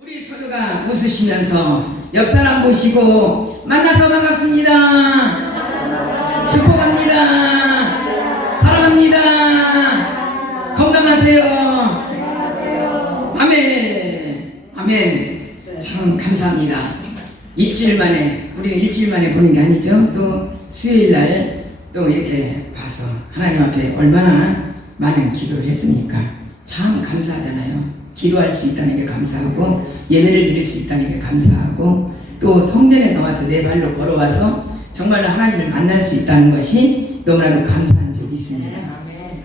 우리 서로가 웃으시면서 옆 사람 보시고 만나서 반갑습니다. 축복합니다. 사랑합니다. 건강하세요. 아멘. 아멘. 참 감사합니다. 일주일 만에, 우리는 일주일 만에 보는 게 아니죠. 또 수요일 날 또 이렇게 봐서 하나님 앞에 얼마나 많은 기도를 했습니까? 참 감사하잖아요. 기도할 수 있다는 게 감사하고, 예배를 드릴 수 있다는 게 감사하고, 또 성전에 나와서 내 발로 걸어와서 정말로 하나님을 만날 수 있다는 것이 너무나도 감사한 적이 있습니다.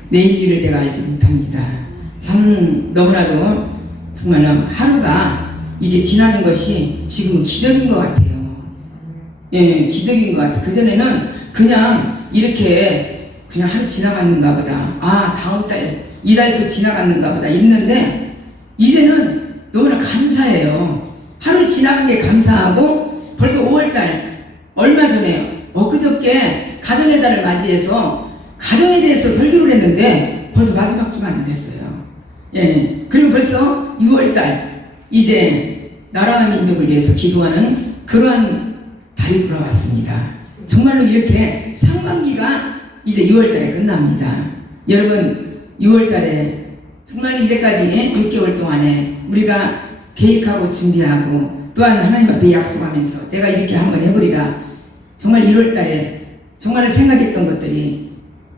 내일 일을 내가 알지 못합니다. 참 너무나도 정말로 하루가 이게 지나는 것이 지금 기적인 것 같아요. 예, 기적인 것 같아요. 그전에는 그냥 이렇게 그냥 하루 지나갔는가 보다. 아, 다음 달, 이달도 지나갔는가 보다. 있는데 이제는 너무나 감사해요. 하루 지나간 게 감사하고, 벌써 5월달 얼마 전에 엊그저께 가정의 달을 맞이해서 가정에 대해서 설교를 했는데 벌써 마지막 주간이 됐어요. 예, 그리고 벌써 6월달 이제 나라와 민족을 위해서 기도하는 그러한 달이 돌아왔습니다. 정말로 이렇게 상반기가 이제 6월달에 끝납니다. 여러분, 6월달에 정말 이제까지 6개월 동안에 우리가 계획하고 준비하고 또한 하나님 앞에 약속하면서 내가 이렇게 한번 해보리라, 정말 1월달에 정말 생각했던 것들이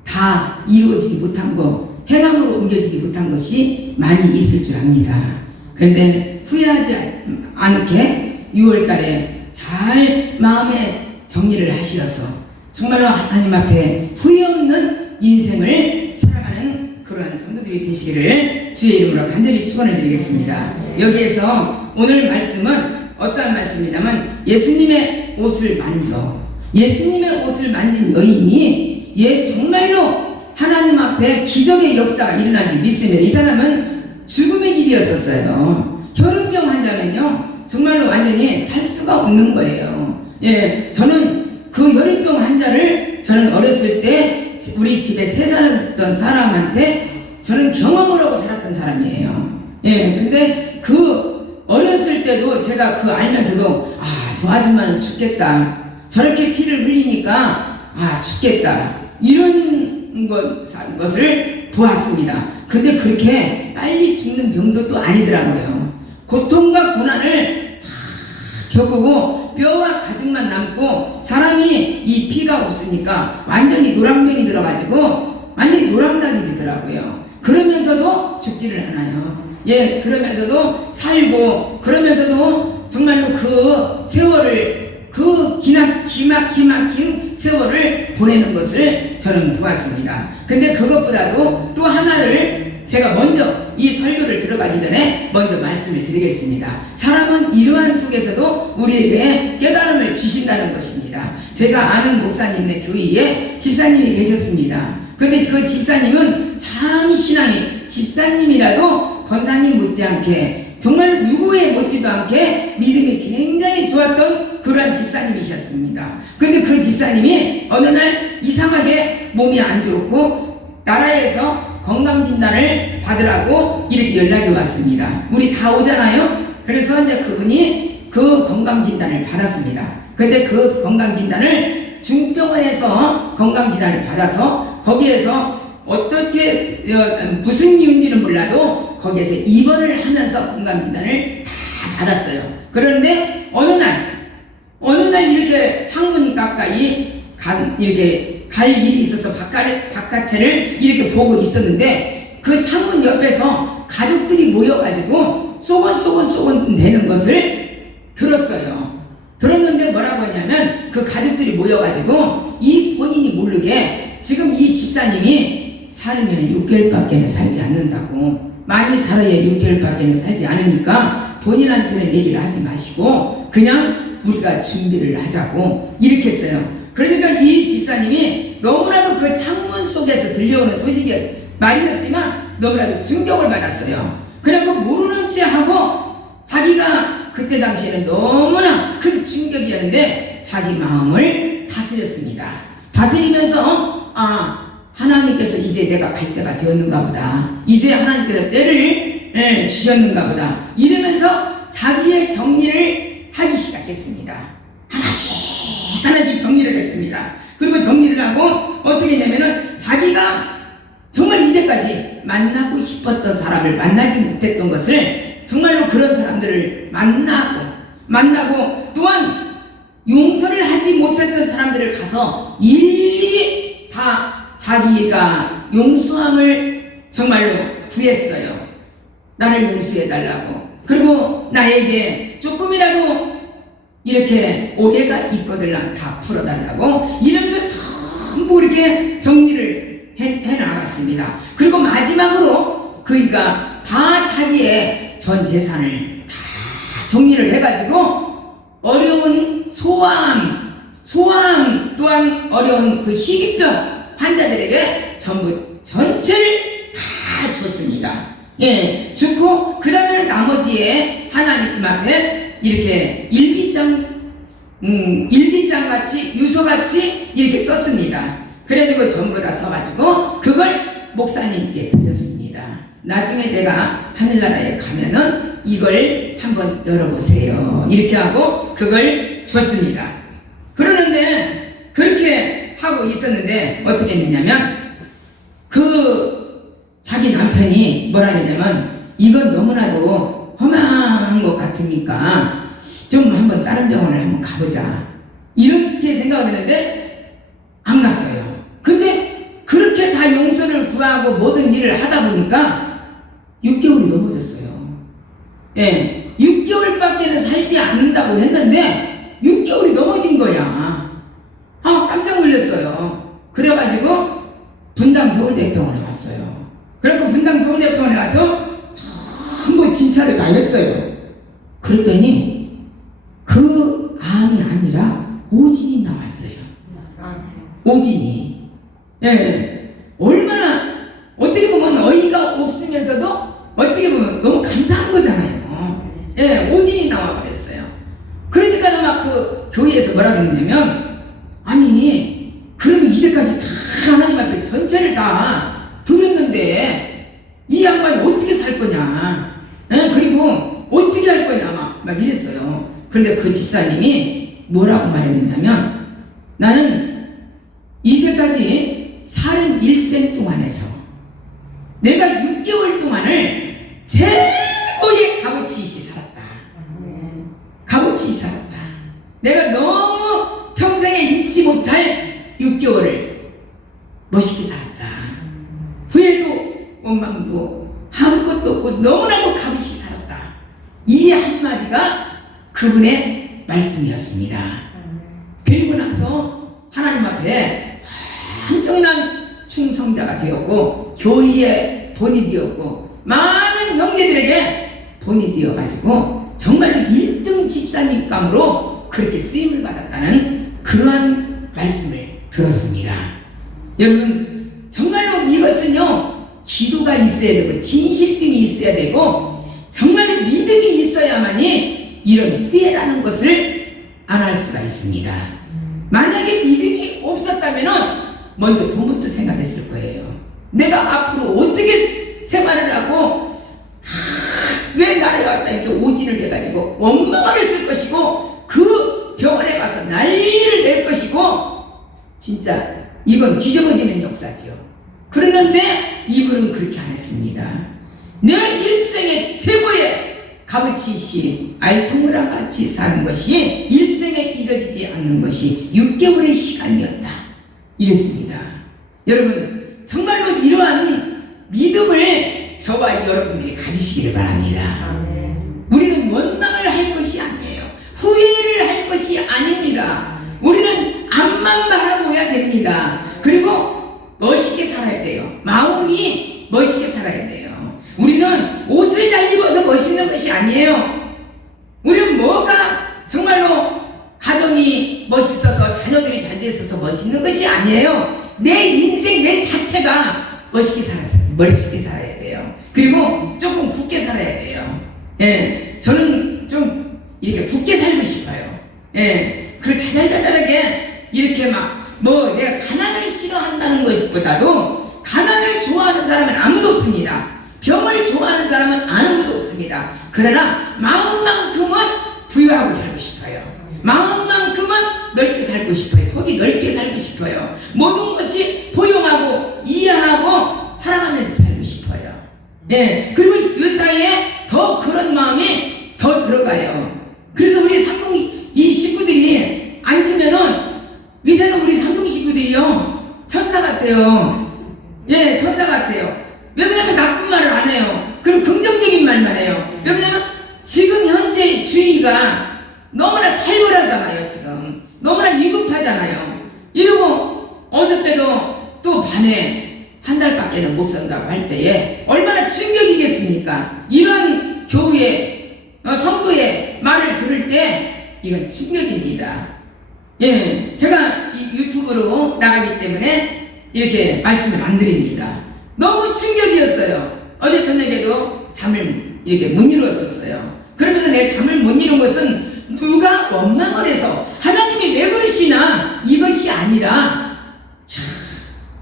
다 이루어지지 못한 거, 행함으로 옮겨지지 못한 것이 많이 있을 줄 압니다. 그런데 후회하지 않게 6월달에 잘 마음에 정리를 하시어서 정말로 하나님 앞에 후회 없는 인생을 살아가는 그러한 성도들이 되시기를 주의 이름으로 간절히 축원을 드리겠습니다. 여기에서 오늘 말씀은 어떠한 말씀이냐면, 예수님의 옷을 만져, 예수님의 옷을 만진 여인이 정말로 하나님 앞에 기적의 역사가 일어난 줄 믿으며, 이 사람은 죽음의 길이었었어요. 혈흔병 환자는요 정말로 완전히 살 수가 없는 거예요. 예, 저는 그 혈흔병 환자를 저는 어렸을 때 우리 집에 세 살았던 사람한테 저는 경험을 하고 살았던 사람이에요. 예, 근데 그 어렸을 때도 제가 그 알면서도 저 아줌마는 죽겠다, 저렇게 피를 흘리니까 죽겠다, 이런 것을 보았습니다. 근데 그렇게 빨리 죽는 병도 또 아니더라고요. 고통과 고난을 다 겪고 뼈와 가죽만 남고, 사람이 이 피가 없으니까 완전히 노란병이 들어가지고 완전히 노란닭이 되더라고요. 그러면서도 죽지를 않아요. 예, 그러면서도 살고, 그러면서도 정말로 그 세월을, 그 기막힌 세월을 보내는 것을 저는 보았습니다. 근데 그것보다도 또 하나를 제가 먼저 이 설교를 들어가기 전에 먼저 말씀을 드리겠습니다. 사람은 이러한 속에서도 우리에게 깨달음을 주신다는 것입니다. 제가 아는 목사님의 교회에 집사님이 계셨습니다. 근데 그 집사님은 참 신앙이, 집사님이라도 권사님 못지않게 정말 누구에 못지도 않게 믿음이 굉장히 좋았던 그러한 집사님이셨습니다. 근데 그 집사님이 어느 날 이상하게 몸이 안 좋고 나라에서 건강진단을 받으라고 이렇게 연락이 왔습니다. 우리 다 오잖아요. 그래서 이제 그분이 그 건강진단을 받았습니다. 근데 그 건강진단을 중병원에서 건강진단을 받아서 거기에서 어떻게 무슨 이유인지는 몰라도 거기에서 입원을 하면서 건강진단을 다 받았어요. 그런데 어느 날 이렇게 창문 가까이 이렇게 갈 일이 있어서 바깥에를 이렇게 보고 있었는데, 그 창문 옆에서 가족들이 모여가지고 쏘곤 대는 것을 들었어요. 들었는데 뭐라고 하냐면, 그 가족들이 모여가지고 이 본인이 모르게 지금 이 집사님이 살면 6개월밖에 살지 않는다고, 많이 살아야 6개월밖에 살지 않으니까 본인한테는 얘기를 하지 마시고 그냥 우리가 준비를 하자고 이렇게 했어요. 그러니까 이 집사님이 너무나도 그 창문 속에서 들려오는 소식이 말이었지만 너무나도 충격을 받았어요. 그래서 모르는 체 하고, 자기가 그때 당시에는 너무나 큰 충격이었는데 자기 마음을 다스렸습니다. 다스리면서 하나님께서 이제 내가 갈 때가 되었는가 보다, 이제 하나님께서 때를 주셨는가 보다, 이러면서 자기의 정리를 하기 시작했습니다. 하나씩 정리를 했습니다. 그리고 정리를 하고 어떻게 했냐면은 자기가 정말 이제까지 만나고 싶었던 사람을 만나지 못했던 것을 정말로 그런 사람들을 만나고 또한 용서를 하지 못했던 사람들을 가서 일일이 다 자기가 용서함을 정말로 구했어요. 나를 용서해달라고. 그리고 나에게 조금이라도 이렇게 오해가 있거든 다 풀어달라고 이러면서 전부 이렇게 정리를 해나갔습니다. 그리고 마지막으로 그이가 다 자기의 전 재산을 다 정리를 해가지고 어려운 소아암 또한 어려운 그 희귀병 환자들에게 전부 전체를 다 줬습니다. 예, 좋고 그 다음에 나머지에 하나님 앞에 이렇게 일기장 같이 유서같이 이렇게 썼습니다. 그래가지고 전부 다 써가지고 그걸 목사님께 드렸습니다. 나중에 내가 하늘나라에 가면은 이걸 한번 열어보세요. 이렇게 하고 그걸 줬습니다. 그러는데 그렇게 하고 있었는데 어떻게 했느냐면 그 자기 남편이 뭐라 했냐면 이건 너무나도 허망한 것 같으니까 좀 한번 다른 병원을 한번 가보자 이렇게 생각을 했는데 안 갔어요. 근데 그렇게 다 용서를 구하고 모든 일을 하다 보니까 6개월이 넘어졌어요. 예, 6개월밖에 살지 않는다고 했는데 6개월이 넘어진 거야. 깜짝 놀랐어요. 그래가지고 분당 서울대병원에 왔어요. 그래서 분당 서울대병원에 와서 전부 진찰을 다 했어요. 그랬더니 그 암이 아니라 오진이 나왔어요. 오진이. 예, 얼마나 어떻게 보면 어이가 없으면서도 어떻게 보면 너무 감사한 거잖아요. 예, 오진이 나와 버렸어요. 그러니까 막 그 교회에서 뭐라 그랬냐면 아니 그러면 이제까지 다 하나님 앞에 전체를 다 드렸는데 이 양반이 어떻게 살 거냐, 예, 그리고 어떻게 할 거냐 막 이랬어요. 그런데 그 집사님이 뭐라고 말했느냐면 나는 이제까지 41생 동안에서 내가 6개월 동안을 최고의 값어치 살았다. 값어치 살았다. 내가 너무 평생에 잊지 못할 6개월을 멋있게 살았다. 후회도 원망도 아무것도 없고 너무나도 값어치 살았다. 이 한마디가 그분의 말씀이었습니다. 그리고 나서 하나님 앞에 엄청난 충성자가 되었고 교회에 본이 되었고 많은 형제들에게 본이 되어가지고 정말로 1등 집사님감으로 그렇게 쓰임을 받았다는 그러한 말씀을 들었습니다. 여러분 정말로 이것은요 기도가 있어야 되고 진실됨이 있어야 되고 정말 믿음이 있어야만이 이런 후회라는 것을 안 할 수가 있습니다. 만약에 믿음이 없었다면 먼저 돈부터 생각했을 거예요. 내가 앞으로 어떻게 생활을 하고 왜 나를 갖다 이렇게 오진을 해가지고 원망을 했을 것이고 그 병원에 가서 난리를 낼 것이고 진짜 이건 뒤집어지는 역사죠. 그랬는데 이분은 그렇게 안 했습니다. 내 일생의 최고의 값어치이신 알통우랑 같이 사는 것이 일생에 잊어지지 않는 것이 6개월의 시간이었다. 이랬습니다. 여러분 정말로 이러한 믿음을 저와 여러분들이 가지시기를 바랍니다. 우리는 원망을 할 것이 아니에요. 후회를 할 것이 아닙니다. 우리는 앞만 바라보아야 됩니다. 그리고 멋있게 살아야 돼요. 마음이 멋있게 살아야 돼요. 우리는 옷을 잘 입어서 멋있는 것이 아니에요. 우리는 뭐가 정말로 가정이 멋있어서 자녀들이 잘 돼 있어서 멋있는 것이 아니에요. 내 인생 내 자체가 멋있게 살아야 돼요. 그리고 조금 굳게 살아야 돼요. 예, 저는 좀 이렇게 굳게 살고 싶어요. 예, 그리고 자잘자잘하게 이렇게 뭐 내가 가난을 싫어한다는 것보다도 가난을 좋아하는 사람은 아무도 없습니다. 병을 좋아하는 사람은 아무도 없습니다. 그러나 마음만큼은 부유하고 살고 싶어요. 마음만큼은 넓게 살고 싶어요. 거기 넓게 살고 싶어요. 모든 것이 포용하고 이해하고 사랑하면서 살고 싶어요. 예. 그리고 이 사이에 더 그런 마음이 더 들어가요. 그래서 우리 삼동 이 식구들이 앉으면은 위세는 우리 삼동 식구들이요 천사 같아요. 예, 천사 같아요. 왜 그러냐면 나쁜 말을 안 해요. 그리고 긍정적인 말만 해요. 왜 그러냐면 지금 현재 주위가 너무나 살벌하잖아요. 지금 너무나 위급하잖아요. 이러고 어저께도 또 밤에 한 달밖에는 못 산다고 할 때에 얼마나 충격이겠습니까? 이런 교우의 성도의 말을 들을 때 이건 충격입니다. 예, 제가 이 유튜브로 나가기 때문에 이렇게 말씀을 안 드립니다. 너무 충격이었어요. 어제 저녁에도 잠을 이렇게 못 이루었었어요. 그러면서 내 잠을 못 이룬 것은 누가 원망을 해서 하나님이 왜 그러시나 이것이 아니라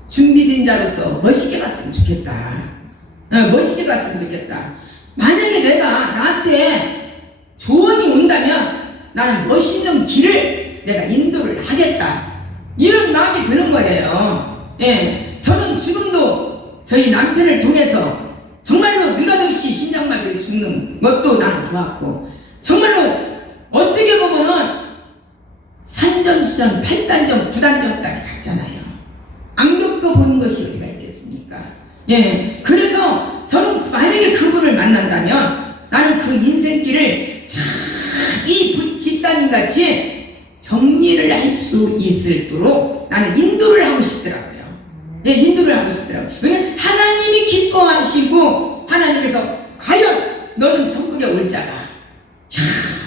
준비된 자로서 멋있게 갔으면 좋겠다. 멋있게 갔으면 좋겠다. 만약에 내가 나한테 조언이 온다면 나는 멋있는 길을 내가 인도를 하겠다. 이런 마음이 드는 거예요. 예, 저는 지금도 저희 남편을 통해서 정말로 느닷없이 심장마비로 죽는 것도 나는 보았고, 정말로 어떻게 보면은 산전수전, 8단전, 9단전까지 갔잖아요. 안 겪어본 것이 어디가 있겠습니까? 예, 그래서 저는 만약에 그분을 만난다면 나는 그 인생길을 이 집사님 같이 정리를 할 수 있도록 나는 인도를 하고 싶더라고요. 예, 인도를 하고 싶더라고요. 왜냐면 하나님이 기뻐하시고 하나님께서 과연 너는 천국에 올 자가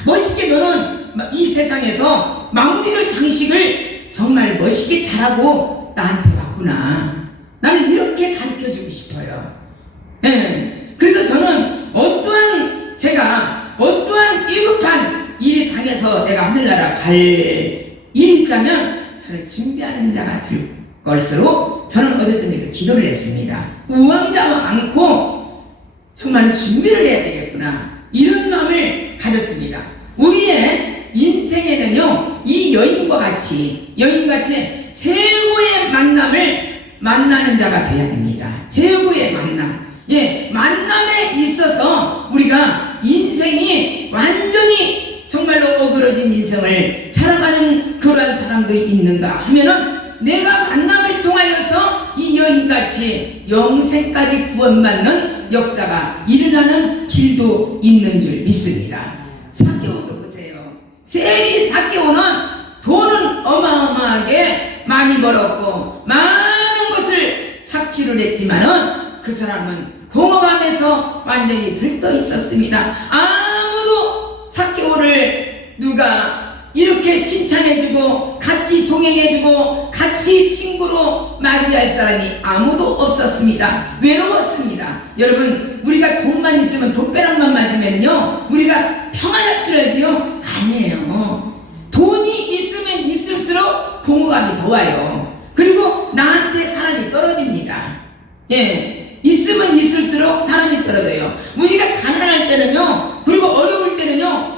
멋있게 너는 이 세상에서 마무리를 장식을 정말 멋있게 잘하고 나한테 왔구나. 나는 이렇게 가르쳐주고 싶어요. 예, 그래서 저는 제가 어떠한 위급한 일이 당해서 내가 하늘나라 갈 일이 있다면 저는 준비하는 자가 될 것으로 저는 어제 저녁에 기도를 했습니다. 우왕좌왕 않고 정말 준비를 해야 되겠구나, 이런 마음을 가졌습니다. 우리의 인생에는요 이 여인같이 최고의 만남을 만나는 자가 되어야 됩니다. 최고의 만남. 예, 만남에 있어서 우리가 인생이 완전히 정말로 어그러진 인생을 살아가는 그러한 사람도 있는가 하면은 내가 만남을 통하여서 이 여인같이 영생까지 구원받는 역사가 일어나는 길도 있는 줄 믿습니다. 삭개오도 보세요. 세리 삭개오는 돈은 어마어마하게 많이 벌었고 많은 것을 착취를 했지만은 그 사람은 공허감에서 완전히 들떠 있었습니다. 아무도 삭개오를 누가 이렇게 칭찬해주고 같이 동행해주고 같이 친구로 맞이할 사람이 아무도 없었습니다. 외로웠습니다. 여러분, 우리가 돈만 있으면 돈벼락만 맞으면요 우리가 평안할 줄 알지요? 아니에요. 돈이 있으면 있을수록 공허감이 더 와요. 그리고 나한테 사람이 떨어집니다. 예, 있으면 있을수록 사람이 떨어져요. 우리가 가난할 때는요, 그리고 어려울 때는요,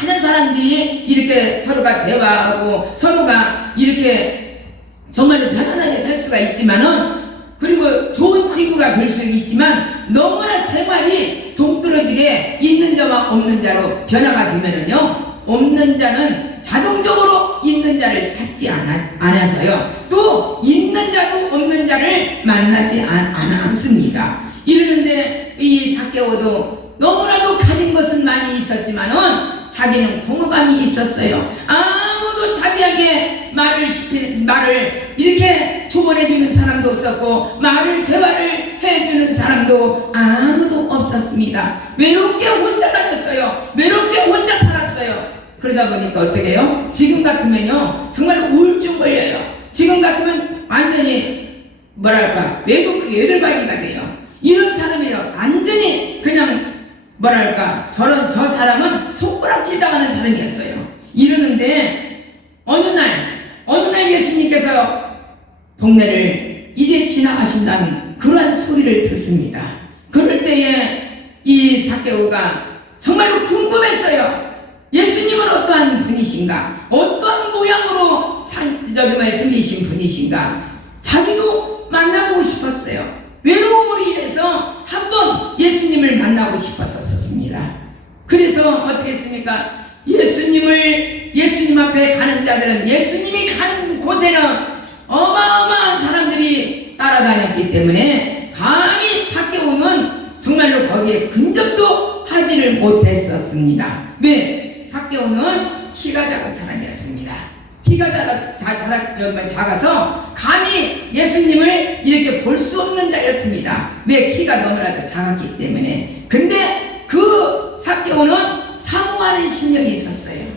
많은 사람들이 이렇게 서로가 대화하고 서로가 이렇게 정말로 편안하게 살 수가 있지만은, 그리고 좋은 친구가 될 수 있지만 너무나 생활이 동떨어지게 있는 자와 없는 자로 변화가 되면은요, 없는 자는 자동적으로 있는 자를 찾지 않아져요. 또 있는 자도 없는 자를 만나지 않습니다. 이러는데 이 삭개오도 너무나도 가진 것은 많이 있었지만은 자기는 공허감이 있었어요. 아무도 자기에게 말을 이렇게 조언해주는 사람도 없었고 대화를 해주는 사람도 아무도 없었습니다. 외롭게 혼자 다녔어요. 외롭게 혼자 살았어요. 그러다 보니까 어떻게 해요? 지금 같으면요 정말로 우울증 걸려요. 지금 같으면 완전히 뭐랄까 외돌박이가 돼요. 이런 사람이요 완전히 그냥 뭐랄까 저 사람은 손가락질 당하는 사람이었어요. 이러는데 어느 날 예수님께서 동네를 이제 지나가신다는 그러한 소리를 듣습니다. 그럴 때에 이 삭개오가 정말로 궁금했어요. 예수님은 어떠한 분이신가? 어떠한 모양으로 생기신 분이신가? 자기도 만나보고 싶었어요. 외로움으로 인해서 한번 예수님을 만나고 싶었었습니다. 그래서 어떻게 했습니까? 예수님 앞에 가는 자들은, 예수님이 가는 곳에는 어마어마한 사람들이 따라다녔기 때문에 감히 삭개오는 정말로 거기에 근접도 하지를 못했었습니다. 왜? 삭개오는 키가 작은 사람이었습니다. 키가 작아서 감히 예수님을 이렇게 볼 수 없는 자였습니다. 왜? 키가 너무나도 작았기 때문에. 근데 그 삭개오는 사모하는 심령이 있었어요.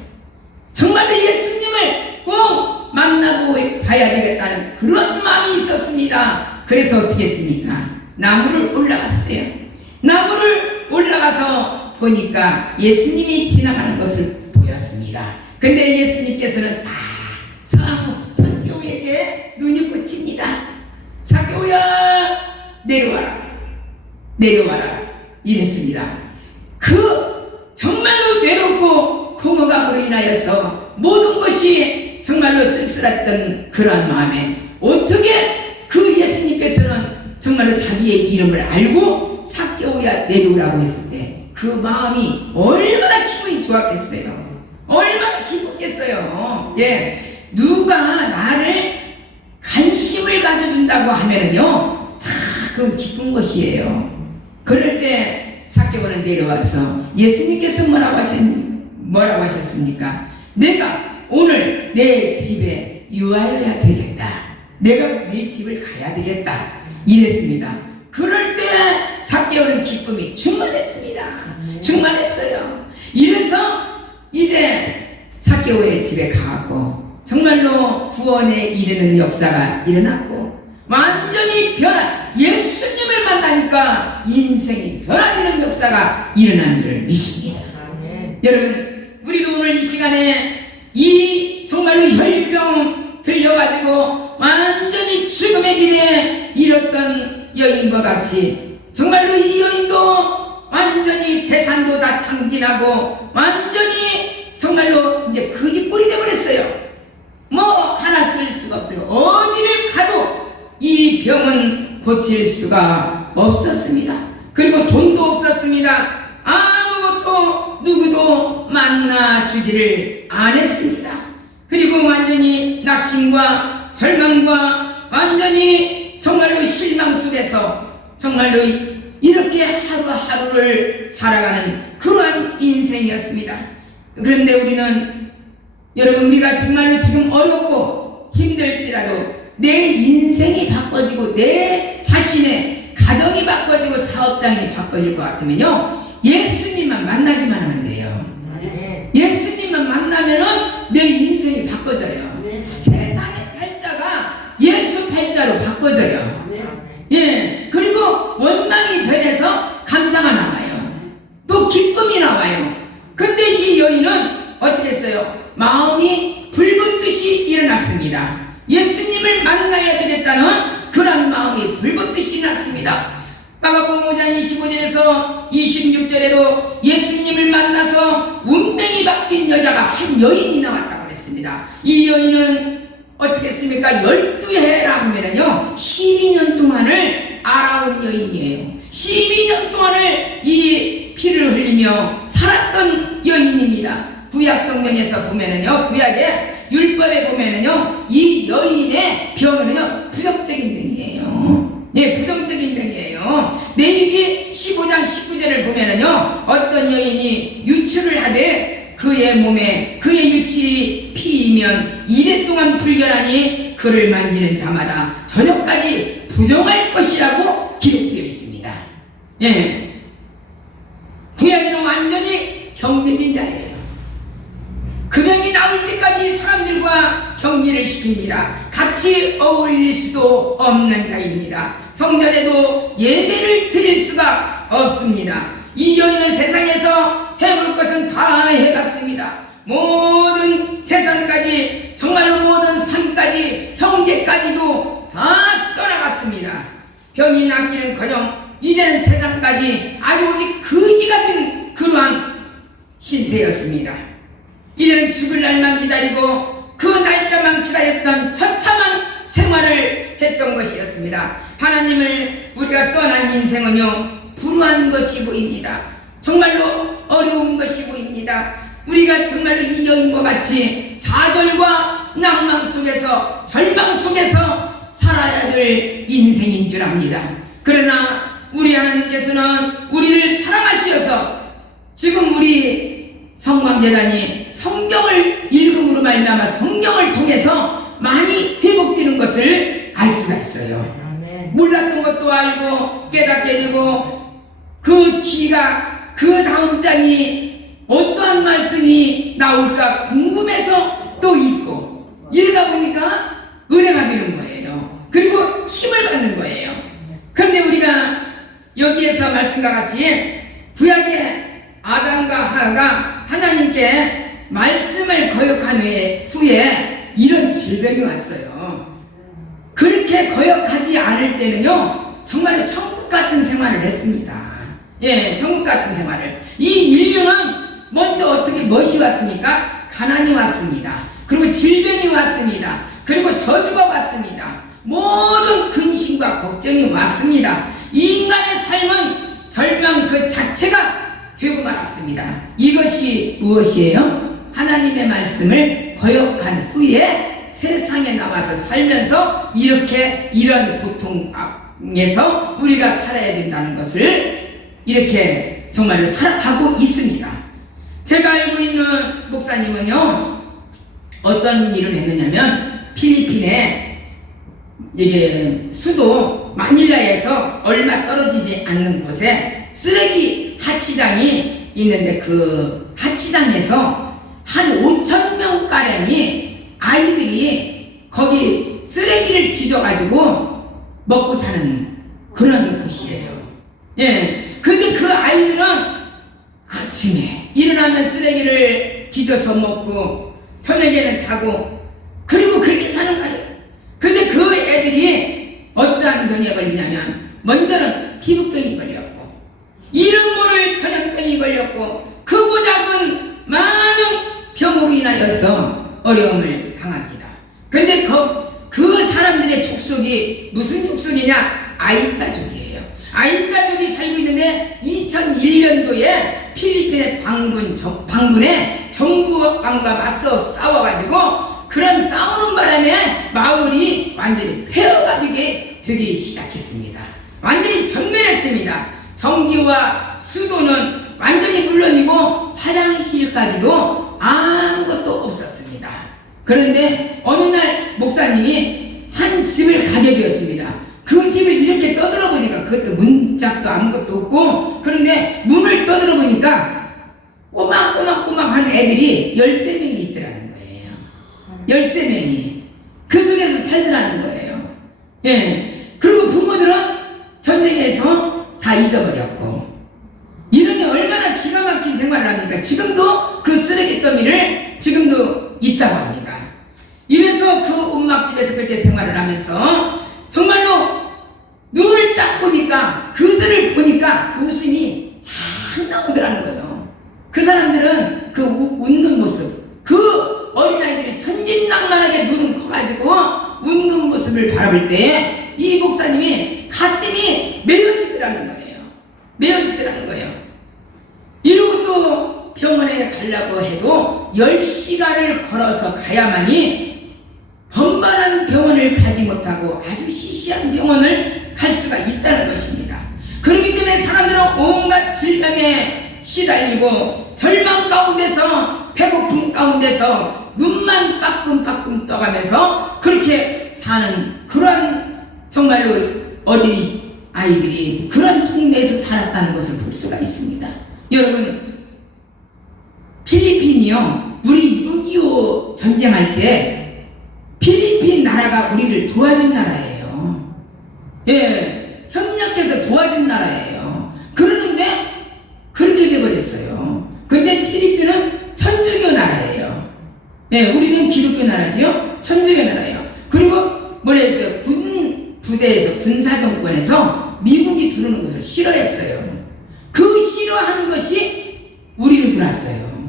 정말로 예수님을 꼭 만나고 봐야 되겠다는 그런 마음이 있었습니다. 그래서 어떻게 했습니까? 나무를 올라갔어요. 나무를 올라가서 보니까 예수님이 지나가는 것을 보였습니다. 근데 예수님께서는 다 삭개오에게 눈이 꽂힙니다. 삭개오야, 내려와라 이랬습니다. 그 정말로 외롭고 공허감으로 인하여서 모든 것이 정말로 쓸쓸했던 그러한 마음에 어떻게 그 예수님께서는 정말로 자기의 이름을 알고 삭개오야 내려오라고 했을 때 그 마음이 얼마나 기분이 좋았겠어요. 얼마나 기뻤겠어요. 예, 누가 나를 관심을 가져준다고 하면은요, 참 그 기쁜 것이에요. 그럴 때 삭개오는 내려와서 예수님께서 뭐라고 하셨습니까? 내가 오늘 내 집에 유하여야 되겠다. 내가 네 집을 가야 되겠다. 이랬습니다. 그럴 때 삭개오는 기쁨이 충만했습니다. 충만했어요. 이래서 이제 삭개오의 집에 가고 정말로 구원에 이르는 역사가 일어났고 완전히 예수님을 만나니까 인생이 변화되는 역사가 일어난 줄 믿습니다. 여러분, 우리도 오늘 이 시간에 이 정말로 혈병 들려가지고 완전히 죽음의 길에 잃었던 여인과 같이 정말로 이 여인도 완전히 재산도 다 탕진하고 완전히 정말로 이제 거지꼴이 되어버렸어요. 뭐 하나 쓸 수가 없어요. 어디를 가도 이 병은 고칠 수가 없었습니다. 그리고 돈도 없었습니다. 아무것도 누구도 만나주지를 않았습니다. 그리고 완전히 낙심과 절망과 완전히 정말로 실망 속에서 정말로 이렇게 하루하루를 살아가는 그러한 인생이었습니다. 그런데 여러분, 우리가 정말로 지금 어렵고 힘들지라도 내 인생이 바꿔지고 내 자신의 가정이 바꿔지고 사업장이 바꿔질 것 같으면요, 예수님만 만나기만 하면 돼요. 예수님만 만나면은 내 인생이 바꿔져요. 세상의 팔자가 예수 팔자로 바꿔져요. 예, 그리고 원망이 변해서 감사가 나와요. 또 기쁨이 나와요. 근데 이 여인은 어떻게 했어요? 마음이 불붙듯이 일어났습니다. 예수님을 만나야 되겠다는 그런 마음이 불붙듯이 일어났습니다. 마가복음 5장 25절에서 26절에도 예수님을 만나서 운명이 바뀐 여자가 한 여인이 나왔다고 했습니다. 이 여인은 어떻게 했습니까? 12해라 하면은요 12년 동안을 알아온 여인이에요. 12년 동안을 이 피를 흘리며 살았던 여인입니다. 구약 성경에서 보면은요, 구약의 율법에 보면은요, 이 여인의 병은요 부정적인 병이에요. 예, 부정적인 병이에요. 레위기 15장 19절을 보면은요, 어떤 여인이 유출을 하되 그의 몸에 그의 유출이 피이면 이래 동안 불결하니 그를 만지는 자마다 저녁까지 부정할 것이라고 기록되어 있습니다. 예, 구약에는 완전히 병든 자예요. 그 병이 나올 때까지 사람들과 격리를 시킵니다. 같이 어울릴 수도 없는 자입니다. 성전에도 예배를 드릴 수가 없습니다. 이 여인은 세상에서 해볼 것은 다 해봤습니다. 모든 재산까지, 정말로 모든 산까지, 형제까지도 다 떠나갔습니다. 병이 낫기는커녕 이제는 재산까지 아주 오직 거지 같은 그러한 신세였습니다. 이들은 죽을 날만 기다리고 그 날짜만 기다렸던 처참한 생활을 했던 것이었습니다. 하나님을 우리가 떠난 인생은요, 불우한 것이 보입니다. 정말로 어려운 것이 보입니다. 우리가 정말로 이 여인과 같이 좌절과 낭망 속에서, 절망 속에서 살아야 될 인생인 줄 압니다. 그러나 우리 하나님께서는 우리를 사랑하시어서 지금 우리 성광재단이 성경을 읽음으로 말미암아 성경을 통해서 많이 회복되는 것을 알 수가 있어요. 몰랐던 것도 알고 깨닫게 되고, 그 뒤가, 그 다음 장이 어떠한 말씀이 나올까 궁금해서 또 읽고, 이러다 보니까 은혜가 되는 거예요. 그리고 힘을 받는 거예요. 그런데 우리가 여기에서 말씀과 같이 구약의 아담과 하와가 하나님께 말씀을 거역한 후에 이런 질병이 왔어요. 그렇게 거역하지 않을 때는요, 정말로 천국 같은 생활을 했습니다. 예, 천국 같은 생활을. 이 인류는 먼저 어떻게 무엇이 왔습니까? 가난이 왔습니다. 그리고 질병이 왔습니다. 그리고 저주가 왔습니다. 모든 근심과 걱정이 왔습니다. 이 인간의 삶은 절망 그 자체가 되고 말았습니다. 이것이 무엇이에요? 하나님의 말씀을 거역한 후에 세상에 나와서 살면서 이런 고통에서 우리가 살아야 된다는 것을 이렇게 정말로 살아가고 있습니다. 제가 알고 있는 목사님은요, 어떤 일을 했느냐면 필리핀에 이게 수도 마닐라에서 얼마 떨어지지 않는 곳에 쓰레기 하치장이 있는데, 그 하치장에서 한 5,000명가량이 아이들이 거기 쓰레기를 뒤져가지고 먹고 사는 그런 곳이에요. 예. 근데 그 아이들은 아침에 일어나면 쓰레기를 뒤져서 먹고 저녁에는 자고, 그리고 그렇게 사는 거예요. 근데 그 애들이 어떠한 병에 걸리냐면, 먼저는 피부병이 걸렸고, 이름 모를 전염병이 걸렸고, 크고 작은 많은 병으로 인하여서 어려움을 당합니다. 근데 그 사람들의 족속이 무슨 족속이냐? 아이따족이에요. 아이따족이 살고 있는데 2001년도에 필리핀의 반군의 정부안과 맞서 싸워가지고, 그런 싸우는 바람에 마을이 완전히 폐허가 되기 시작했습니다. 완전히 전멸했습니다. 전기와 수도는 완전히 물론이고 화장실까지도 아무것도 없었습니다. 그런데 어느 날 목사님이 한 집을 가게 되었습니다. 그 집을 이렇게 떠들어 보니까 그것도 문짝도 아무것도 없고, 그런데 문을 떠들어 보니까 꼬막한 애들이 13명이 있더라는 거예요. 13명이 그 속에서 살더라는 거예요. 예. 그리고 부모들은 전쟁에서 다 잊어버렸고, 이런게 얼마나 기가 막힌 생활을 합니까? 지금도 그 쓰레기 더미를 지금도 있다고 합니다. 이래서 그 움막집에서 그렇게 생활을 하면서 정말로 눈을 딱 보니까, 그들을 보니까 웃음이 잘 나오더라는 거예요. 그 사람들은 그 웃는 모습, 그 어린아이들이 천진난만하게 눈은 커가지고 웃는 모습을 바라볼 때 이 목사님이 가슴이 메어지더라는 거예요. 메어지더라는 거예요. 이러고 또 병원에 가려고 해도 10시간을 걸어서 가야만이 번번한 병원을 가지 못하고 아주 시시한 병원을 갈 수가 있다는 것입니다. 그렇기 때문에 사람들은 온갖 질병에 시달리고 절망 가운데서, 배고픔 가운데서 눈만 빠끔빠끔 떠가면서 그렇게 사는, 그런 정말로 어린 아이들이 그런 동네에서 살았다는 것을 볼 수가 있습니다. 여러분, 필리핀이요, 우리 6.25 전쟁할 때 필리핀 나라가 우리를 도와준 나라예요. 예, 협력해서 도와준 나라예요. 그러는데 그렇게 돼버렸어요. 근데 필리핀은 천주교 나라예요. 예, 우리는 기독교 나라지요. 천주교 나라예요. 그리고 뭐라 했어요? 부대에서, 군사정권에서 미국이 들어오는 것을 싫어했어요. 그 싫어하는 것이 우리를 들었어요.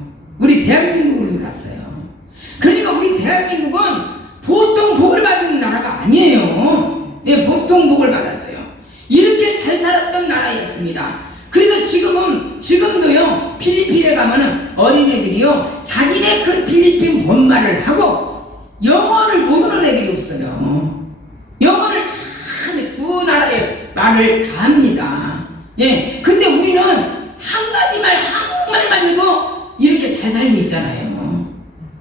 말을 다 합니다. 예, 근데 우리는 한 가지 말, 한국말만 해도 이렇게 잘 살고 있잖아요.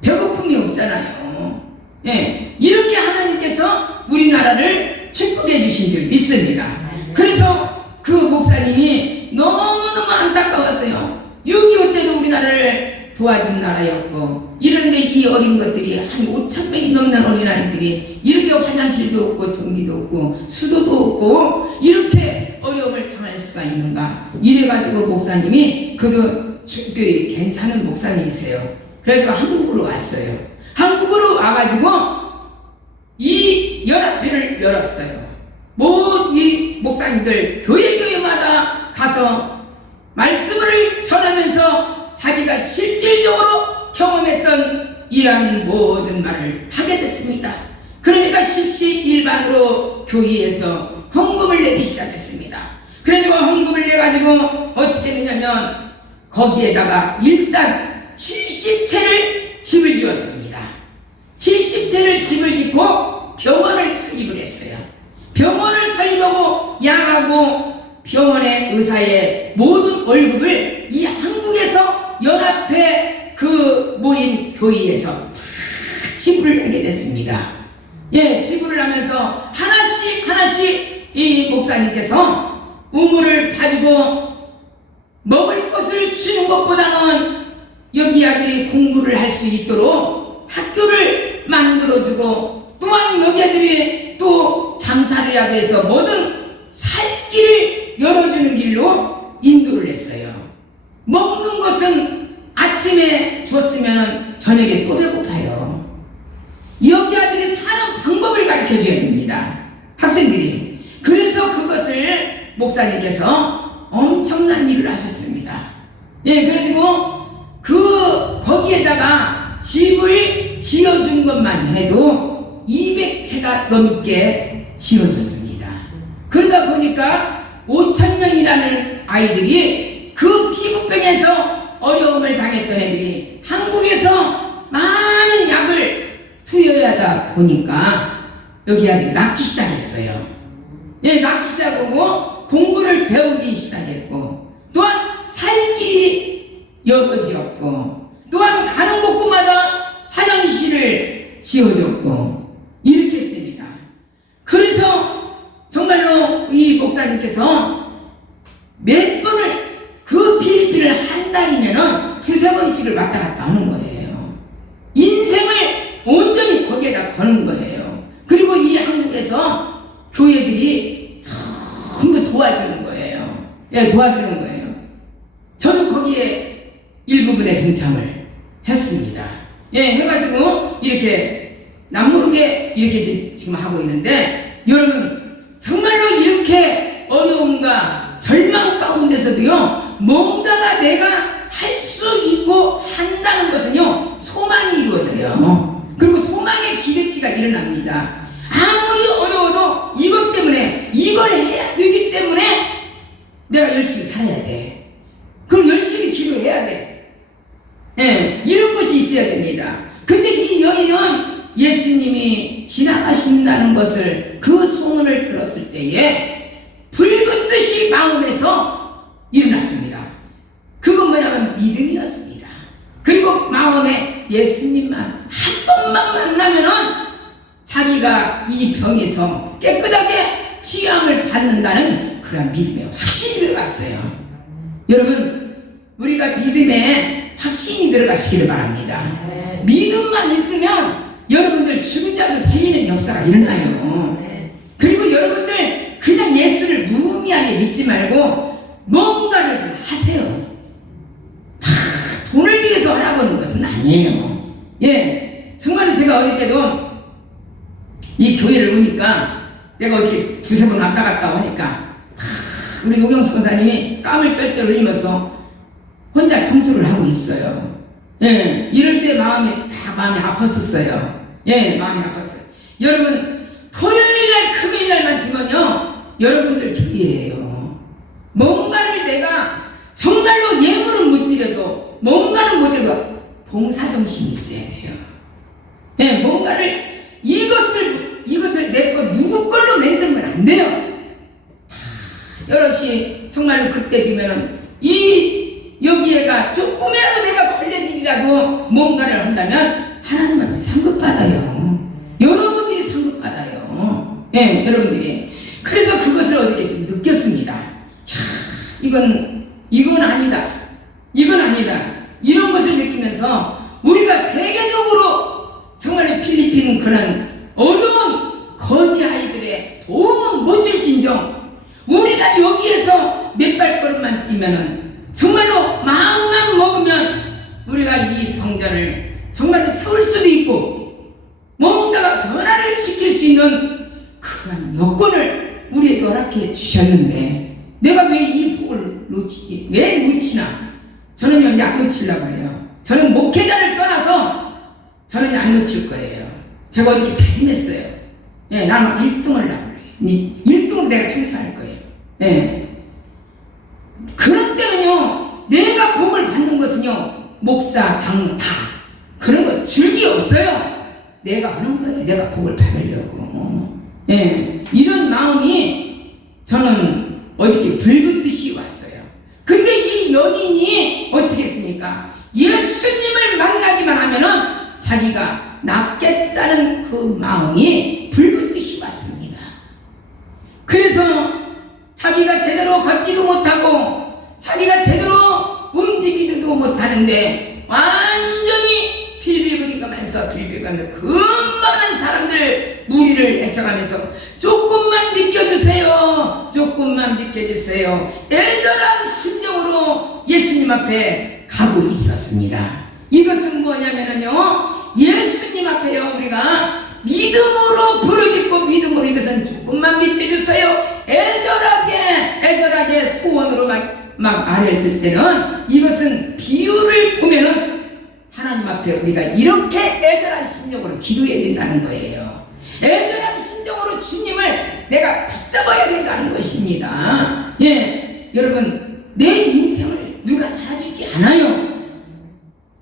배고픔이 없잖아요. 예, 이렇게 하나님께서 우리나라를 축복해 주신 줄 믿습니다. 그래서 그 목사님이 너무너무 안타까웠어요. 6.25 때도 우리나라를 도와준 나라였고, 이러는데 이 어린 것들이 한 5,000명이 넘는 어린아이들이 이렇게 화장실도 없고 전기도 없고 수도도 없고 이렇게 어려움을 당할 수가 있는가. 이래가지고 목사님이, 그도 주교의 괜찮은 목사님이세요. 그래서 한국으로 왔어요. 한국으로 와가지고 이 연합회를 열었어요. 모든 이 목사님들 교회마다 가서 말씀을 전하면서 자기가 실질적으로 경험했던 이러한 모든 말을 하게 됐습니다. 그러니까 십시일반으로 교회에서 헌금을 내기 시작했습니다. 그래서 헌금을 내가지고 어떻게 되냐면 거기에다가 일단 70채를 집을 지었습니다. 70채를 집을 짓고 병원을 설립을 했어요. 병원을 설립하고 양하고 병원의 의사의 모든 월급을 이 한국에서 연합회 그 모인 교회에서 다 지불을 하게 됐습니다. 예, 지불을 하면서 하나씩 이 목사님께서 우물을 파주고 먹을 것을 주는 것보다는 여기 아들이 공부를 할 수 있도록 학교를 만들어주고, 또한 여기 아들이 또 장사를 해야 돼서 모든 살 길을 열어주는 길로 인도를 했어요. 먹는 것은 아침에 줬으면 저녁에 또 배고파요. 여기 아들이 사는 방법을 가르쳐줘야 됩니다. 학생들이. 그래서 그것을 목사님께서 엄청난 일을 하셨습니다. 예, 그래가지고 거기에다가 집을 지어준 것만 해도 200채가 넘게 지어졌습니다. 그러다 보니까 5,000명이라는 아이들이 그 피부병에서 어려움을 당했던 애들이 한국에서 많은 약을 투여하다 보니까 여기 아들이 낫기 시작했어요. 예, 낫기 시작하고 공부를 배우기 시작했고, 또한 살 길이 열어지었고, 또한 가는 곳마다 화장실을 지어줬고, 이렇게 했습니다. 그래서 정말로 이 목사님께서 몇 번을 그 필리핀을 한 달이면은 2-3번씩을 왔다 갔다 하는 거예요. 인생을 온전히 거기에다 거는 거예요. 그리고 이 한국에서 교회들이 전부 도와주는 거예요. 예, 도와주는 거예요. 저도 거기에 일부분에 동참을 했습니다. 예, 해가지고 이렇게 남모르게 이렇게 지금 하고 있는데, 여러분 정말로 이렇게 어려움과 절망 가운데서도요, 뭔가가 내가 할 수 있고 한다는 것은요, 소망이 이루어져요. 그리고 소망의 기대치가 일어납니다. 아무리 어려워도 이것 때문에, 이걸 해야 되기 때문에 내가 열심히 살아야 돼. 그럼 열심히 기도해야 돼. 예, 이런 것이 있어야 됩니다. 근데 이 여인은 예수님이 지나가신다는 것을, 그 소문을 들었을 때에 불붙듯이 마음에서 일어났습니다. 그건 뭐냐면 믿음이었습니다. 그리고 마음에 예수님만 한 번만 만나면은 자기가 이 병에서 깨끗하게 치유함을 받는다는 그런 믿음의 확신이 들어갔어요. 여러분, 우리가 믿음에 확신이 들어가시기를 바랍니다. 믿음만 있으면 여러분들 죽은 자도 살리는 역사가 일어나요. 그리고 여러분들 그냥 예수를 무의미하게 믿지 말고 뭔가를 좀 하세요. 돈을 들여서 알아보는 것은 아니에요. 예, 정말로 제가 어저께도 이 교회를 오니까, 내가 어저께 2-3번 왔다 갔다 오니까 우리 노경수 권사님이 땀을 쩔쩔 흘리면서 혼자 청소를 하고 있어요. 예, 이럴 때 마음이 아팠었어요. 예, 마음이 아팠어요. 여러분, 토요일날 금요일날만 두면요, 여러분들 기회예요. 뭔가를 내가 정말로 예물은 못 드려도, 뭔가는 못 드려도 봉사정신이 있어야 돼요. 예, 뭔가를 이것을 내 거 누구 걸로 만들면 안 돼요. 여럿이 정말 그때 되면은 여기에가 조금이라도 내가 걸려지기라도 뭔가를 한다면 하나님한테 상급받아요. 여러분들이 상급받아요. 예, 여러분들이. 그래서 그것을 어저께 좀 느꼈습니다. 이건 아니다. 이건 아니다. 이런 것을 느끼면서 우리가 세계적으로 정말 필리핀 그런 어려운 거지 아이들의 도움은 못 줄진정 우리가 여기에서 몇 발걸음만 뛰면은 정말로 마음만 먹으면 우리가 이 성전을 정말로 세울 수도 있고 뭔가가 변화를 시킬 수 있는 그런 여건을 우리에게 허락해 주셨는데 내가 왜 이 복을 놓치지? 왜 놓치나? 저는 이제 안 놓치려고 해요. 저는 목회자를 떠나서 저는 안 놓칠 거예요. 제가 어저께 다짐했어요. 예, 나는 막 1등을 하려고 그래요. 1등으로 내가 청소할 거예요. 예. 그런 때는요, 내가 복을 받는 것은요, 목사, 장로 다 그런 거 줄기 없어요. 내가 하는 거예요. 내가 복을 받으려고. 예. 이런 마음이 저는 어저께 불붙듯이 왔어요. 근데 이 여인이 어떻게 했습니까? 예수님을 만나기만 하면은 자기가 낫겠다는 그 마음이 불붙듯이 왔습니다. 그래서 자기가 제대로 걷지도 못하고 자기가 제대로 움직이지도 못하는데 완전히 빌빌거리면서 그 많은 사람들 무리를 헤쳐가면서 조금만 비켜주세요. 조금만 비켜주세요. 애절한 심정으로 예수님 앞에 가고 있었습니다. 이것은 뭐냐면요, 예수님 앞에요 우리가 믿음으로 부르짖고 믿음으로 이것은 조금만 믿겨주세요. 애절하게 소원으로 막 아래를 들 때는 이것은 비유를 보면은 하나님 앞에 우리가 이렇게 애절한 심정으로 기도해야 된다는 거예요. 애절한 심정으로 주님을 내가 붙잡아야 된다는 것입니다. 예, 여러분 내 인생을 누가 살아주지 않아요.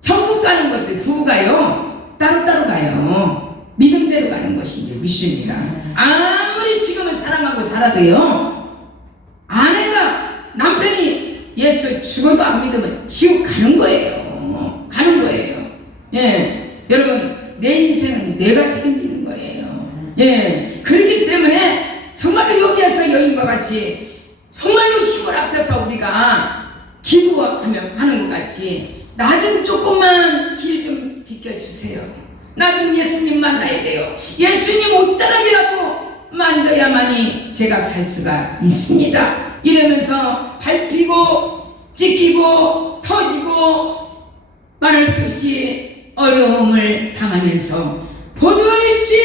천국 가는 것도 부부가요 따로따로 가요. 믿음대로 가는 것인지 믿습니다. 아무리 지금은 사랑하고 살아도요 아내가 남편이 예수 죽어도 안 믿으면 지옥 가는 거예요. 가는 거예요. 예, 여러분 내 인생은 내가 책임지는 거예요. 예, 그렇기 때문에 정말로 여기에서 여인과 같이 정말로 힘을 합쳐서 우리가 기도하면 하는 것 같이 나 좀 조금만 길 좀 비켜주세요. 나 좀 예수님 만나야 돼요. 예수님 옷자락이라고 만져야만이 제가 살 수가 있습니다. 이러면서 밟히고 찢기고 터지고 말할 수 없이 어려움을 당하면서 보듯이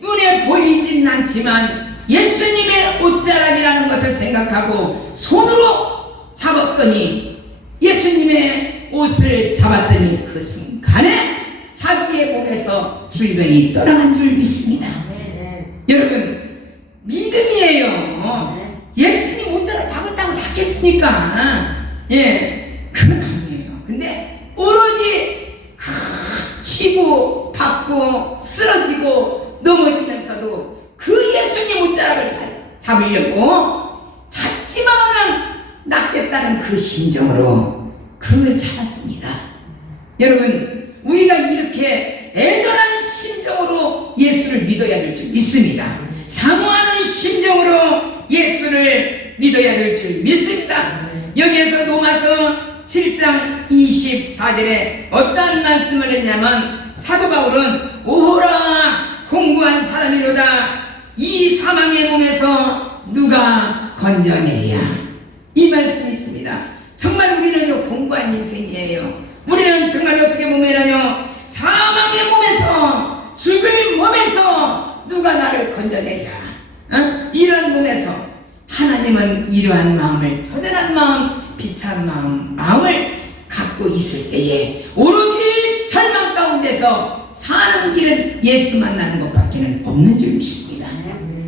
눈에 보이진 않지만 예수님의 옷자락이라는 것을 생각하고 손으로 잡았더니 예수님의 옷을 잡았더니 그 순간에 자기의 몸에서 질병이 떠나간 줄 믿습니다. 여러분 믿음이에요. 예수님 옷자락 잡았다고 낫겠습니까? 예, 그건 아니에요. 근데 오로지 치고 받고 쓰러지고 넘어지면서도 그 예수님 옷자락을 잡으려고 잡기만 하면 낫겠다는 그 심정으로 그걸 잡았습니다. 여러분 우리가 이렇게 애절한 심정으로 예수를 믿어야 될 줄 믿습니다. 사모하는 심정으로 예수를 믿어야 될 줄 믿습니다. 여기에서 로마서 7장 24절에 어떠한 말씀을 했냐면 사도 바울은 오호라 공부한 사람이로다 이 사망의 몸에서 누가 건져내야 이 말씀이 있습니다. 정말 우리는요 공부한 인생이에요. 우리는 정말 어떻게 보면은요 사망의 몸에서 죽을 몸에서 누가 나를 건져내랴 이런 몸에서 하나님은 이러한 마음을 처절한 마음 비찬 마음을 갖고 있을 때에 오로지 절망 가운데서 사는 길은 예수 만나는 것밖에는 없는 줄 믿습니다.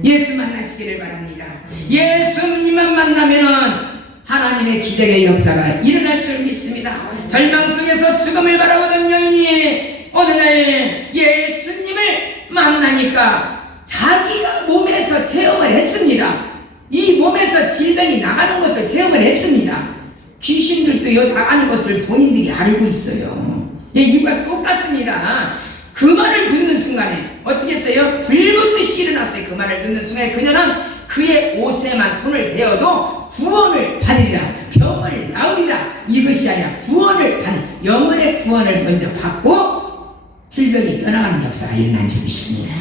예수 만나시기를 바랍니다. 예수님만 만나면은 하나님의 기적의 역사가 일어날 줄 믿습니다. 절망 속에서 죽음을 바라보던 여인이 어느 날 예수님을 만나니까 자기가 몸에서 체험을 했습니다. 이 몸에서 질병이 나가는 것을 체험을 했습니다. 귀신들도 여 나가는 것을 본인들이 알고 있어요. 예, 이와 똑같습니다. 그 말을 듣는 순간에 어떻게 했어요? 불붙듯이 일어났어요. 그 말을 듣는 순간에 그녀는 그의 옷에만 손을 대어도 구원을 받으리라, 병을 나으리라. 이것이 아니라 구원을 받는, 영혼의 구원을 먼저 받고 질병이 떠나가는 역사가 일어난 적이 있습니다.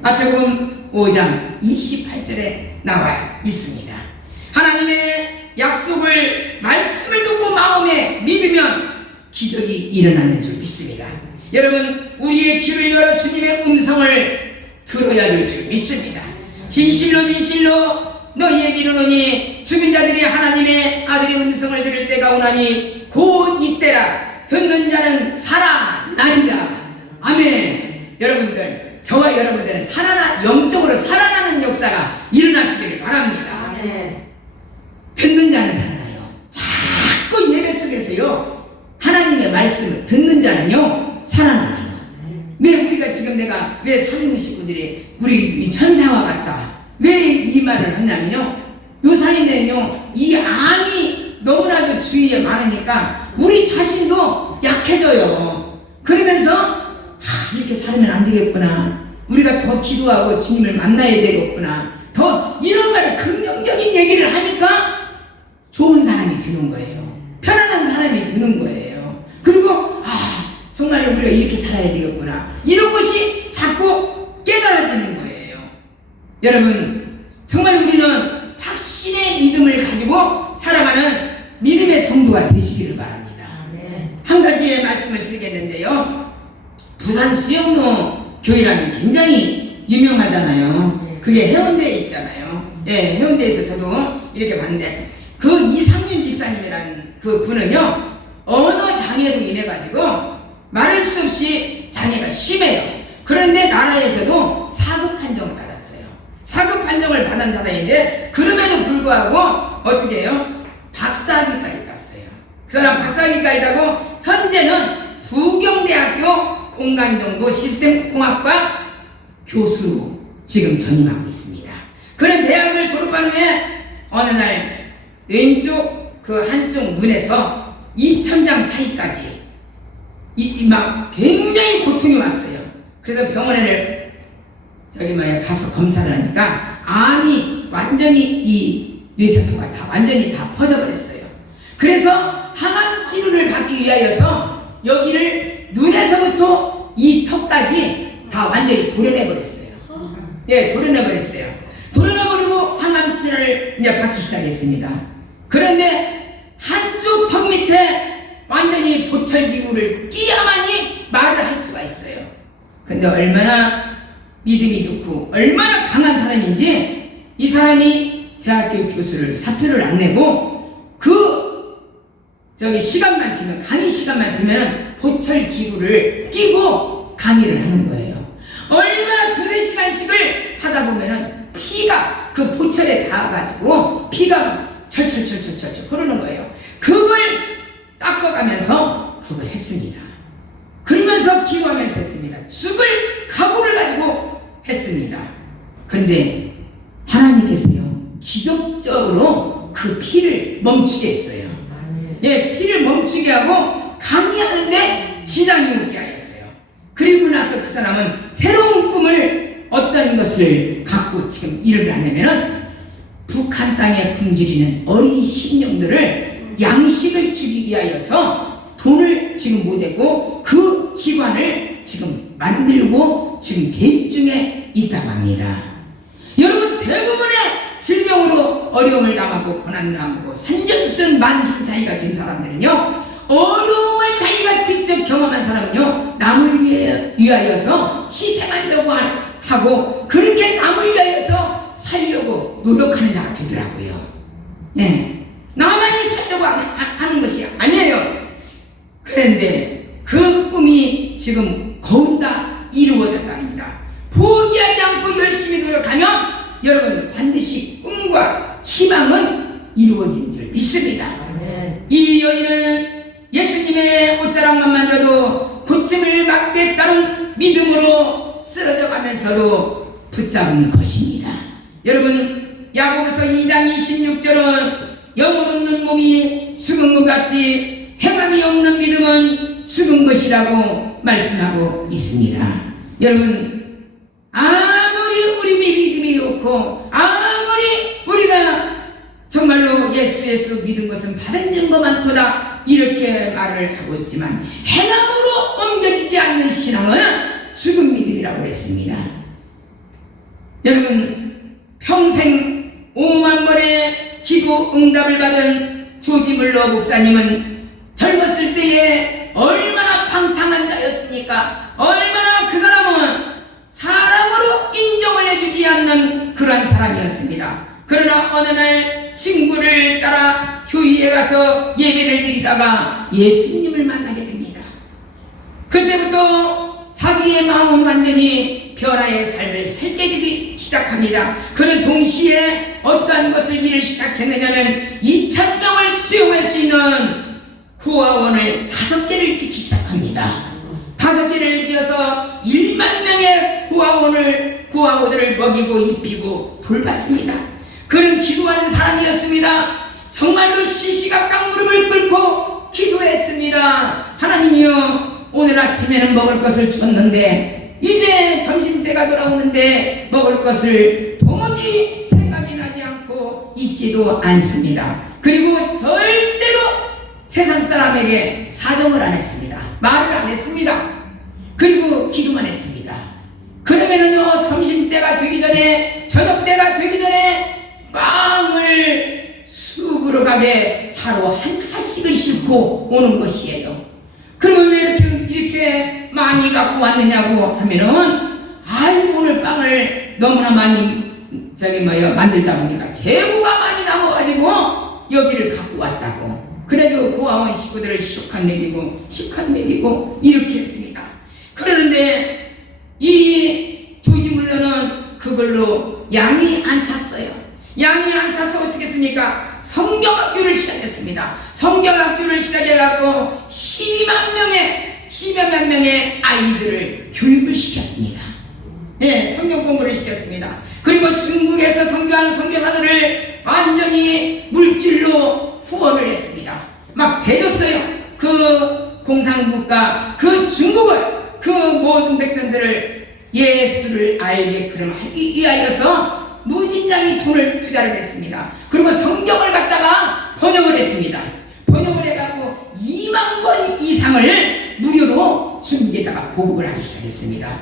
마태복음 5장 28절에 나와 있습니다. 하나님의 약속을, 말씀을 듣고 마음에 믿으면 기적이 일어나는 줄 믿습니다. 여러분, 우리의 귀를 열어 주님의 음성을 들어야 될 줄 믿습니다. 진실로 진실로 너희에게 이르노니 죽은 자들이 하나님의 아들의 음성을 들을 때가 오나니 곧 이때라. 듣는 자는 살아나리라. 아멘. 여러분들, 저와 여러분들은 영적으로 살아나는 역사가 일어나시기를 바랍니다. 아멘. 듣는 자는 살아나요. 자꾸 예배 속에서요, 하나님의 말씀을 듣는 자는요 살아나요. 왜 우리가 지금 왜 살리는 식구들이 우리 천사와 같다, 왜 이 말을 하냐면요, 요사이는요 이 암이 너무나도 주위에 많으니까 우리 자신도 약해져요. 그러면서 이렇게 살면 안 되겠구나, 우리가 더 기도하고 주님을 만나야 되겠구나, 더 이런 말을 긍정적인 얘기를 하니까 좋은 사람이 되는 거예요. 편안한 사람이 되는 거예요. 그리고 정말 우리가 이렇게 살아야 되겠구나, 이런 것이 자꾸 깨달아지는 거예요. 여러분, 정말 우리는 확신의 믿음을 가지고 살아가는 믿음의 성도가 되시기를 바랍니다. 한 가지의 말씀을 드리겠는데요, 부산 수영로 교회라면 굉장히 유명하잖아요. 그게 해운대에 있잖아요. 예, 해운대에서 저도 이렇게 봤는데, 그 이상윤 집사님이라는 그 분은요 언어 장애로 인해 가지고 말할 수 없이 장애가 심해요. 그런데 나라에서도 사급 판정을 받았어요. 사급 판정을 받은 사람인데 그럼에도 불구하고 어떻게 해요? 박사학위까지 땄어요. 그 사람 박사학위까지 따고 현재는 부경대학교 공간정보 시스템공학과 교수로 지금 전임하고 있습니다. 그런 대학을 졸업한 후에 어느 날 왼쪽 그 한쪽 눈에서 입천장 사이까지 막 굉장히 고통이 왔어요. 그래서 병원에 가서 검사를 하니까 암이 완전히 이 뇌세포가 완전히 다 퍼져버렸어요. 그래서 항암 치료를 받기 위하여서 여기를 눈에서부터 이 턱까지 다 완전히 도려내버렸어요. 예, 도려내버렸어요. 도려내버리고 항암 치료를 이제 받기 시작했습니다. 그런데 한쪽 턱 밑에 완전히 보철기구를 끼야만이 말을 할 수가 있어요. 근데 얼마나 믿음이 좋고 얼마나 강한 사람인지 이 사람이 대학교 교수를 사표를 안 내고 시간만 되면, 강의 시간만 되면 보철기구를 끼고 강의를 하는 거예요. 얼마나 2~3시간씩을 하다 보면은 피가 그 보철에 닿아가지고 피가 철철철철철 흐르는 거예요. 그걸 닦아가면서 그걸 했습니다. 그러면서 기도하면서 했습니다. 죽을 각오를 가지고 했습니다. 그런데 하나님께서요 기적적으로 그 피를 멈추게 했어요. 예, 피를 멈추게 하고 강의하는데 지장이 오게 하였어요. 그리고 나서 그 사람은 새로운 꿈을, 어떤 것을 갖고 지금 일을 하냐면은 북한 땅에 굶주리는 어린 신령들을 양식을 주기 위하여서 돈을 지금 못 내고 그 기관을 지금 만들고 지금 계획 중에 있다고 합니다. 여러분, 대부분의 질병으로 어려움을 당하고 고난당하고 산전수전 만신창이가 된 사람들은요, 어려움을 자기가 직접 경험한 사람은요 남을 위하여서 희생하려고 하고 그렇게 남을 위하여서 살려고 노력하는 자가 되더라고요. 예, 나만이 살려고 하는 것이 아니에요. 그런데 그 꿈이 지금 거의 다 이루어졌답니다. 포기하지 않고 열심히 노력하면 여러분 반드시 꿈과 희망은 이루어지는 줄 믿습니다. 이 여인은 예수님의 옷자락만 만져도 고침을 받겠다는 믿음으로 쓰러져 가면서도 붙잡은 것입니다. 여러분, 야고보서 2장 26절은 영혼 없는 몸이 죽은 것 같이 행함이 없는 믿음은 죽은 것이라고 말씀하고 있습니다. 여러분, 아무리 우리 믿음이 좋고 아무리 우리가 정말로 예수 믿은 것은 받은 증거 많도다 이렇게 말을 하고 있지만 행함으로 옮겨지지 않는 신앙은 죽은 믿음이라고 했습니다. 여러분, 평생 5만 번의 기도 응답을 받은 조지 물러 목사님은 젊었을 때에 얼마나 방탕한 자였습니까? 얼마나 그 사람은 사람으로 인정을 해주지 않는 그러한 사람이었습니다. 그러나 어느 날 친구를 따라 교회에 가서 예배를 드리다가 예수님을 만나게 됩니다. 그때부터 자기의 마음은 완전히 변화의 삶을 살게 되기 시작합니다. 그는 동시에 어떠한 것을 일을 시작했느냐면 2,000명을 수용할 수 있는 고아원을 5개를 짓기 시작합니다. 5개를 지어서 1만 명의 고아원들을 먹이고 입히고 돌봤습니다. 그는 기도하는 사람이었습니다. 정말로 시시각각 무릎을 꿇고 기도했습니다. 하나님이여, 오늘 아침에는 먹을 것을 줬는데 이제 점심때가 돌아오는데 먹을 것을 도무지 생각이 나지 않고 있지도 않습니다. 그리고 절대로 세상 사람에게 사정을 안 했습니다. 말을 안 했습니다. 그리고 기도만 했습니다. 그러면은요, 점심때가 되기 전에, 저녁때가 되기 전에 빵을 숲으로 가게 차로 한 차씩을 싣고 오는 것이에요. 그러면 왜 이렇게 많이 갖고 왔느냐고 하면은, 아유, 오늘 빵을 너무나 많이 만들다 보니까 재고가 많이 남아가지고 여기를 갖고 왔다고. 그래도 고아원 식구들을 실컷 먹이고 이렇게 했습니다. 그러는데 이 조지 물러는 그걸로 양이 안 찼어요. 양이 안 차서 어떻게 했습니까? 성경학교를 시작했습니다. 성경학교를 시작해갖고 12만 명의 아이들을 교육을 시켰습니다. 네, 성경 공부를 시켰습니다. 그리고 중국에서 선교하는 선교사들을 완전히 물질로 후원을 했습니다. 막 배줬어요. 그 공산국가, 그 중국을, 그 모든 백성들을 예수를 알게끔 하기 위하여서 무진장이 돈을 투자를 했습니다. 그리고 성경을 갖다가 번역을 했습니다. 번역을 해갖고 2만 권 이상을 무료로 중국에다가 보급을 하기 시작했습니다.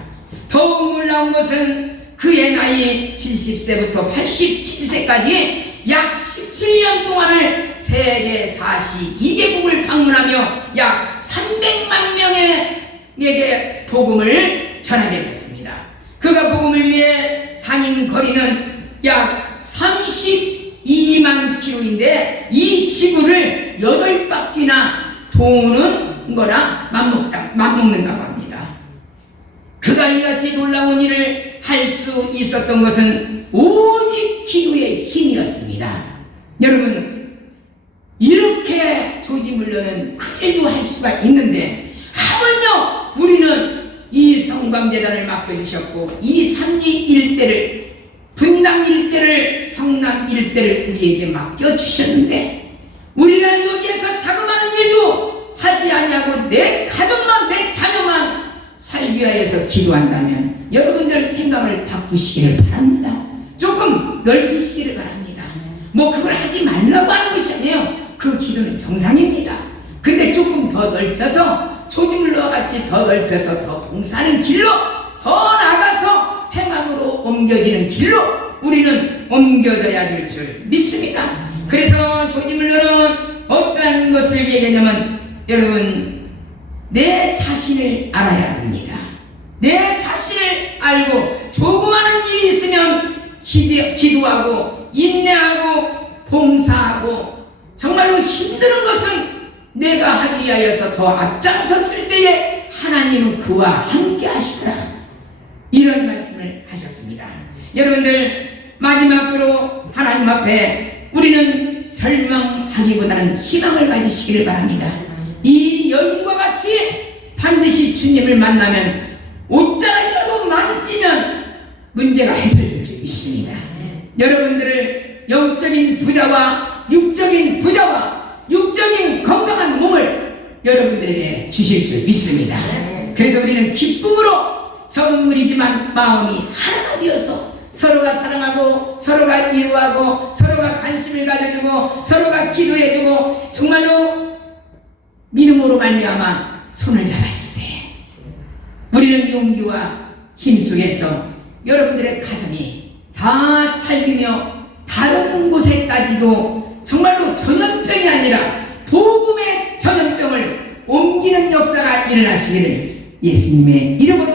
더욱 놀라운 것은 그의 나이 70세부터 87세까지 약 17년 동안을 세계 42개국을 방문하며 약 300만 명에게 복음을 전하게 됐습니다. 그가 복음을 위해 다닌 거리는 약 32만 킬로인데 이 지구를 8바퀴나 도는 거나 맞먹는다고 합니다. 그가 이같이 놀라운 일을 할 수 있었던 것은 오직 기도의 힘이었습니다. 여러분, 이렇게 조지 물러는 그 일도 할 수가 있는데 하물며 우리는 이 성광재단을 맡겨주셨고 이 삼리 일대를, 분당 일대를, 성남 일대를 우리에게 맡겨주셨는데 우리가 여기에서 자그마한 일도 하지 않냐고 내 가족만, 내 자녀만 살기 위해서 기도한다면 여러분들 생각을 바꾸시기를 바랍니다. 조금 넓히시기를 바랍니다. 뭐 그걸 하지 말라고 하는 것이 아니에요. 그 기도는 정상입니다. 근데 조금 더 넓혀서, 조지물러와 같이 더 넓혀서 더 봉사하는 길로, 더 나가서 행함으로 옮겨지는 길로 우리는 옮겨져야 될 줄 믿습니다. 그래서 조지물러는 어떤 것을 얘기하냐면, 여러분, 내 자신을 알아야 됩니다. 내 자신을 알고 조그마한 일이 있으면 기도하고 인내하고 봉사하고, 정말로 힘드는 것은 내가 하기 위하여서 더 앞장섰을 때에 하나님은 그와 함께 하시더라, 이런 말씀을 하셨습니다. 여러분들, 마지막으로 하나님 앞에 우리는 절망하기보다는 희망을 가지시기를 바랍니다. 이 여인과 같이 반드시 주님을 만나면 옷자락이라도 만지면 문제가 해결될 줄 믿습니다. 여러분들을 영적인 부자와 육적인 부자와 육적인 건강한 몸을 여러분들에게 주실 줄 믿습니다. 그래서 우리는 기쁨으로 적은 무리지만 마음이 하나가 되어서 서로가 사랑하고 서로가 위로하고 서로가 관심을 가져주고 서로가 기도해주고 정말로 믿음으로 말미암아 손을 잡아줄 때 우리는 용기와 힘 속에서 여러분들의 가정이 다 살기며 다른 곳에까지도 정말로 전염병이 아니라 복음의 전염병을 옮기는 역사가 일어나시기를 예수님의 이름으로